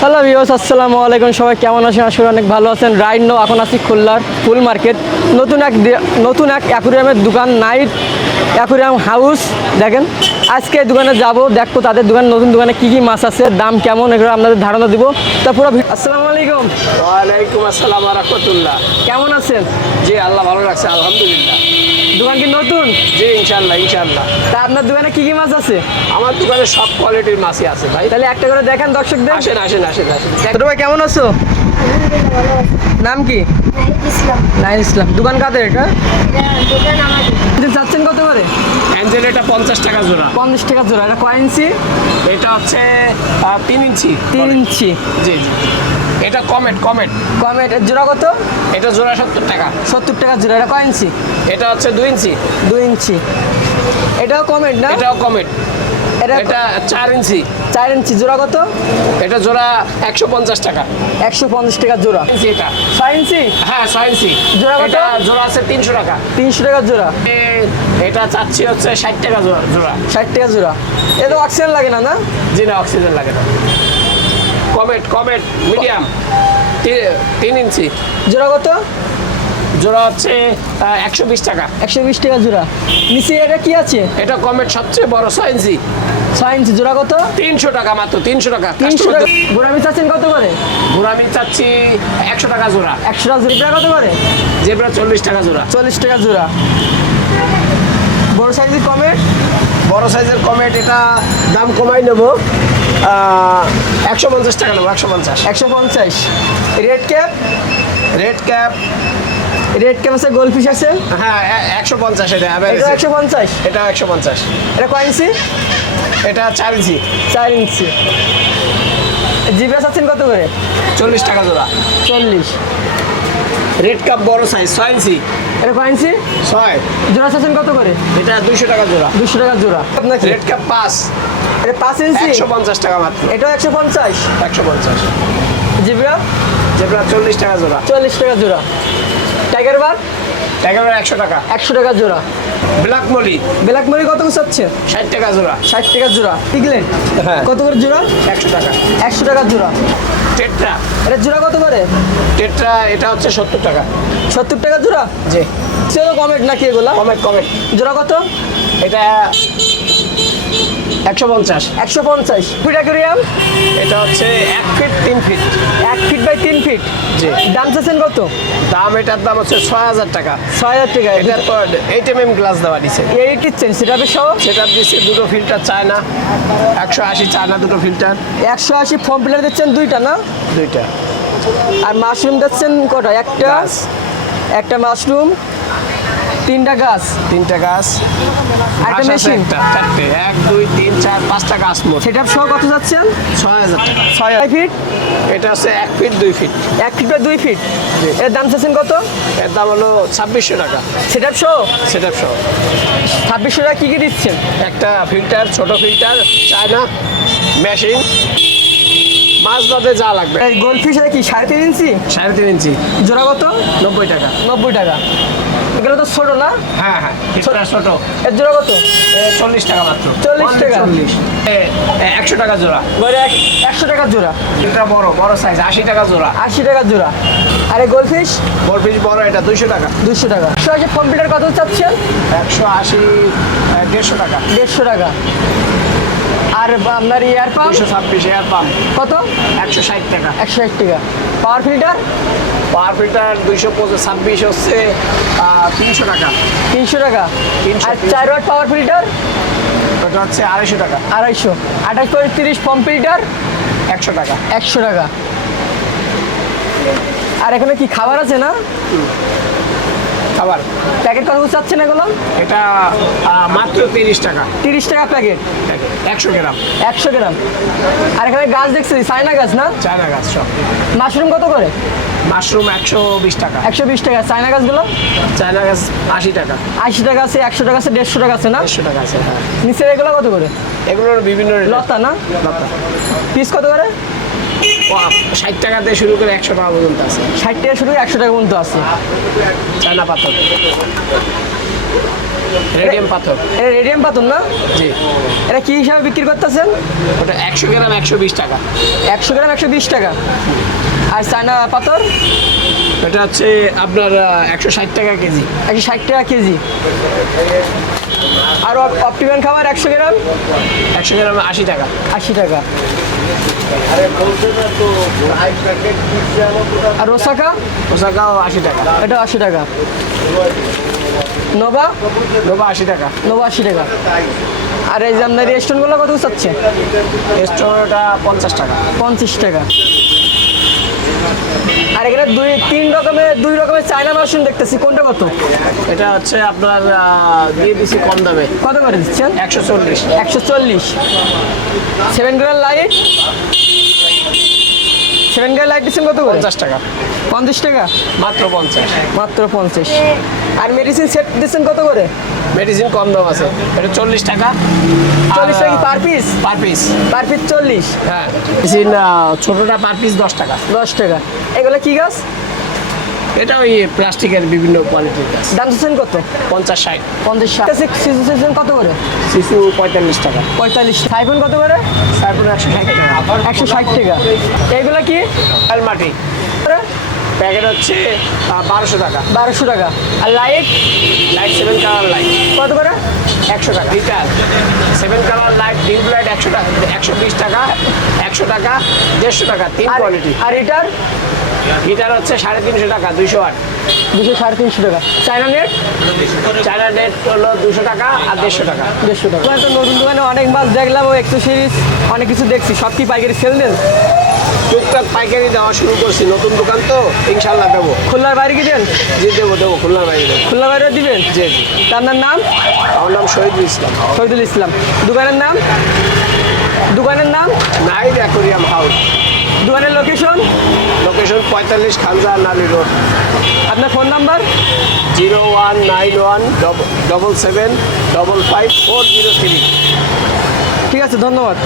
Hello ভিওস আসসালামু আলাইকুম সবাই কেমন আছেন? আসলে অনেক ভালো আছেন। রাইন এখন আছি খুলনার ফুল মার্কেট। নতুন এক নতুন এক অ্যাকুরিয়ামের দোকান। নাইট অ্যাকুরিয়াম হাউস দেখেন। আজকে দোকানে যাব দেখব তাদের দোকান নতুন দোকানে কি কি মাছ আছে দাম কেমন এগুলো আপনাদের ধারণা দিব। তা পুরো আসসালামু আলাইকুম। ওয়ালাইকুম আসসালাম রহমতুল্লাহ। কেমন আছেন? জি আল্লাহ ভালো রাখছে আলহামদুলিল্লাহ। দোকান কি নতুন? জি ইনশাল্লাহ ইনশাল্লাহ তা আপনার দোকানে কী কী মাছ আছে? আমার দোকানে সব কোয়ালিটির মাছই আছে ভাই। তাহলে একটা করে দেখেন দর্শকদের। আসেন আসেন আসেন আসেন। দেখ- ভাই কেমন আছো? নাম কি? নাইন ইসলাম। দোকান কাদের এটা? চাচ্ছেন কত করে? অ্যাঞ্জেল এটা পঞ্চাশ টাকা জোড়া। পঞ্চাশ টাকা জোড়া। এটা কয় ইঞ্চি? এটা হচ্ছে তিন ইঞ্চি। তিন ইঞ্চি। জি জি। এটা কমেট কমেট কম এটা জোড়া কত? এটা জোড়া সত্তর টাকা। সত্তর টাকা জোড়া। এটা কয় ইঞ্চি? এটা হচ্ছে দুই ইঞ্চি। দুই ইঞ্চি। এটাও কমেন্ট না? এটাও কমেট এটা এটা চার ইঞ্চি। চার ইঞ্চি জোড়া কত? এটা জোড়া একশো পঞ্চাশ টাকা। একশো পঞ্চাশ টাকা জোড়া। এটা। ছয় ইঞ্চি? হ্যাঁ ছয় ইঞ্চি। জোড়া কত? জোড়া আছে তিনশো টাকা। তিনশো টাকা জোড়া। এটা চাচ্ছি হচ্ছে ষাট টাকা জোড়া জোড়া। ষাট টাকা জোড়া। এ তো অক্সিজেন লাগে না না? জি না অক্সিজেন লাগে না। কমেট কমেট মিডিয়াম তিন ইঞ্চি। জোড়া কত? জোড়া হচ্ছে একশো বিশ টাকা। একশো বিশ টাকা জোড়া। নিচে এটা কি আছে? এটা কমেট সবচেয়ে বড় ছয় ইঞ্চি। জোড়া কত? তিনশো টাকা মাত্র তিনশো টাকা। তিনশো টাকা। গোড়ামি চাচ্ছেন কত করে? ঘোরামি চাচ্ছি একশো টাকা জোড়া। একশো টাকা জোড়া। কত করে? জেব্রা চল্লিশ টাকা জোড়া। চল্লিশ টাকা জোড়া। বড় সাইজের কমেট বড় সাইজের কমেট এটা দাম কমাই নেব। একশো পঞ্চাশ টাকা নেব একশো পঞ্চাশ। একশো পঞ্চাশ। Red cap? Red cap red cap আছে? গোল ফিশ আছে? হ্যাঁ একশো পঞ্চাশ এটা এটা একশো পঞ্চাশ? এটা একশো পঞ্চাশ। এটা কয় ইঞ্চি? এটা চার ইঞ্চি। চার ইঞ্চি। জিপিএস আছেন কত করে? চল্লিশ টাকা জোড়া। চল্লিশ। রেড কাপ বড় সাইজ ছয় ইঞ্চি। এটা কয় ইঞ্চি? ছয়। জোড়া চাচ্ছেন কত করে? এটা দুইশো টাকা জোড়া। দুশো টাকা জোড়া। আপনাকে রেড কাপ পাঁচ। এটা পাঁচ ইঞ্চি? একশো পঞ্চাশ টাকা মাত্র। এটাও একশো পঞ্চাশ? একশো পঞ্চাশ। জিপিএস যেটা চল্লিশ টাকা জোড়া। চল্লিশ টাকা জোড়া। টাইগার বার একেবারে একশো টাকা। একশো টাকা জোড়া। ব্ল্যাক মলি ব্ল্যাক মরি কত করে চাচ্ছে? ষাট টাকা জোড়া। ষাট টাকা জোড়া। পিগলেন হ্যাঁ। কত করে জোড়া? একশো টাকা। একশো টাকা জোড়া। টেট্রা এটা জোড়া কত করে? টেট্রা এটা হচ্ছে সত্তর টাকা। সত্তর টাকা জোড়া? জি। সেও কমেন্ট নাকি এগুলা? Comet comet. জোড়া কত? এটা একশো পঞ্চাশ। একশো পঞ্চাশ। ফিট অ্যাকুরিয়াম এটা হচ্ছে এক ফিট তিন ফিট। এক ফিট বাই তিন ফিট? জি। দাম চাচ্ছেন কত? দাম এটার দাম হচ্ছে ছয় হাজার টাকা। ছয় হাজার টাকা। এটা তো এইট এম এম গ্লাস দেওয়া দিছে। এইট ইচ্ছেন সেটা সহ? সেটা দিচ্ছে দুটো ফিল্টার চায় না। একশো আশি চায় না দুটো ফিল্টার একশো আশি ফর্ম দিচ্ছেন দুইটা না? দুইটা। আর মাশরুম দিচ্ছেন কটা? একটা? একটা মাশরুম তিনটা গাছ। তিনটা গাছ। একটা মেশিন চারটে। এক দুই তিন চার পাঁচটা গাছ মোট। সেটা সহ কত যাচ্ছেন ছয় হাজার টাকা। ছয় ফিট এটা হচ্ছে এক ফিট দুই ফিট এক ফিট বা দুই ফিট এর দাম চাচ্ছেন কত? এর দাম হলো ছাব্বিশশো টাকা। সেটা সহ? সেটা সহ। ছাব্বিশশো টাকা কী কী দিচ্ছেন? একটা ফিল্টার ছোট ফিল্টার চায়না মেশিন মাছ বাদে যা লাগবে। এই গোল ফিশ কি সাড়ে তিন ইঞ্চি? সাড়ে তিন ইঞ্চি। জোড়া কত? নব্বই টাকা। নব্বই টাকা। এগুলো তো ছোটো না? হ্যাঁ হ্যাঁ ফিল্টার ছোট। এর জোড়া কত? চল্লিশ টাকা মাত্র। 40 টাকা? চল্লিশ। একশো টাকা জোড়া। এক একশো টাকা জোড়া। এটা বড় বড় সাইজ আশি টাকা জোড়া। আশি টাকা জোড়া। আর এই গোল ফিশ বড় এটা দুইশো টাকা। দুশো টাকা। একশো আশি কম্পিউটার কত চাচ্ছেন? একশো আশি দেড়শো টাকা। দেড়শো টাকা। আর আপনার ইয়ার পাম্প দুশো ছাব্বিশ এয়ার পাম্প কত? একশো ষাট টাকা। একশো এক টাকা। পাওয়ার ফিল্টার পার ফিল্টার দুইশো পঁচিশ ছাব্বিশ হচ্ছে তিনশো টাকা। তিনশো টাকা। 300, আর চার ওয়াট পাওয়ার ফিল্টার ওটা হচ্ছে আড়াইশো টাকা। আড়াইশো। আঠাশ পঁয়ত্রিশ পাম্প ফিল্টার একশো টাকা। একশো টাকা। আর এখানে কি খাবার আছে না? খাবার প্যাকেট কত চাচ্ছেন এগুলো? এটা মাত্র তিরিশ টাকা। তিরিশ টাকা প্যাকেট? একশো গ্রাম। একশো গ্রাম। আর এখানে গাছ দেখছি চায়না গাছ না? চায়না গাছ সব। মাশরুম কত করে? মাশরুম একশো বিশ টাকা। একশো বিশ টাকা। চায়না গাছগুলো? চায়না গাছ আশি টাকা। আশি টাকা আছে একশো টাকা আছে দেড়শো টাকা আছে না? দেড়শো টাকা আছে হ্যাঁ। নিচের এগুলো কত করে? এগুলোর বিভিন্ন। লতা না? লতা। পিস কত করে? ষাট টাকা দিয়ে শুরু করে একশো টাকা পর্যন্ত আছে। ষাট টাকা শুরু একশো টাকা পর্যন্ত আছে। চায়না পাথর। রেডিয়াম পাথর। এটা রেডিয়াম পাতুন না? জি। এটা কি হিসাবে বিক্রি করতেছেন? ওটা একশো গ্রাম একশো বিশ টাকা। একশো গ্রাম একশো বিশ টাকা। আর চায়না পাথর? এটা হচ্ছে আপনার একশো ষাট টাকা কেজি। একশো ষাট টাকা কেজি। আর অপটিম্যান খাবার একশো গ্রাম? একশো গ্রাম আশি টাকা। আশি টাকা। আর রোসাকা ওসাকাও আশি টাকা। এটা আশি টাকা। নোভা? নোভা আশি টাকা। নোভা আশি টাকা। আর এই যে আপনার রেস্টুরেন্টগুলো কত চাচ্ছে? এস্টোটা পঞ্চাশ টাকা। পঞ্চাশ টাকা। আর এখানে দুই তিন রকমের দুই রকমের চায়না মাশরুম দেখতেছি। কোনটা কত? এটা হচ্ছে আপনার দিয়ে দিছি কম দামে। কত করে দিচ্ছেন? একশো চল্লিশ। একশো চল্লিশ। Seven gram light seven gram light দিচ্ছেন কত করে? পঞ্চাশ টাকা। পঞ্চাশ টাকা? মাত্র পঞ্চাশ। মাত্র পঞ্চাশ। আর মেডিসিন সেট দিচ্ছেন কত করে? মেডিসিন কম দাম আছে। এটা চল্লিশ টাকা। চল্লিশ টাকা per piece per piece per piece চল্লিশ। হ্যাঁ। মেডিসিন ছোটোটা পার পিস দশ টাকা। দশ টাকা। এগুলো কি গাছ? এটা ওই প্লাস্টিকের বিভিন্ন কোয়ালিটির গাছ। দাম দিচ্ছেন কত? পঞ্চাশ ষাট। পঞ্চাশ ষাট। শিশু সিজন কত করে? শিশু পঁয়তাল্লিশ টাকা। পঁয়তাল্লিশ। সাইফোন কত করে? তারপরে একশো ষাট টাকা। একশো ষাট টাকা। এইগুলো কি? মাটি প্যাকেট হচ্ছে বারোশো টাকা। বারোশো টাকা। আর light? Light seven colour light কত করে? একশো টাকা। Litre seven colour light tube light একশো টাকা একশো বিশ টাকা একশো টাকা দেড়শো টাকা তিন কোয়ালিটি আর এটার হিটার হচ্ছে সাড়ে তিনশো টাকা দুইশো আট। দুশো সাড়ে তিনশো টাকা। চায়না নেট চায়না নেট হলো দুশো টাকা আর দেড়শো টাকা। দেড়শো টাকা। তো নতুন দোকানে অনেক মাছ দেখলাম ও একটু সিরিজ অনেক কিছু দেখছি। সব কি পাইকারি সেল দেন টুকটাক পাইকারি দেওয়া শুরু করছি। নতুন দোকান তো ইনশাল্লাহ দেবো। খুলনার বাইরে কি দেন? জি দেবো দেবো খুলনার বাইরে দেবো। খুলনার বাইরে দিবেন? জি জি। তার আপনার নাম? আমার নাম শহীদুল ইসলাম। শহীদুল ইসলাম। দোকানের নাম? দোকানের নাম? Night aquarium house. দোকানের লোকেশন লোকেশন পঁয়তাল্লিশ খানজা নালি রোড। আপনার phone number zero one nine one double seven double five four zero three. ঠিক আছে ধন্যবাদ।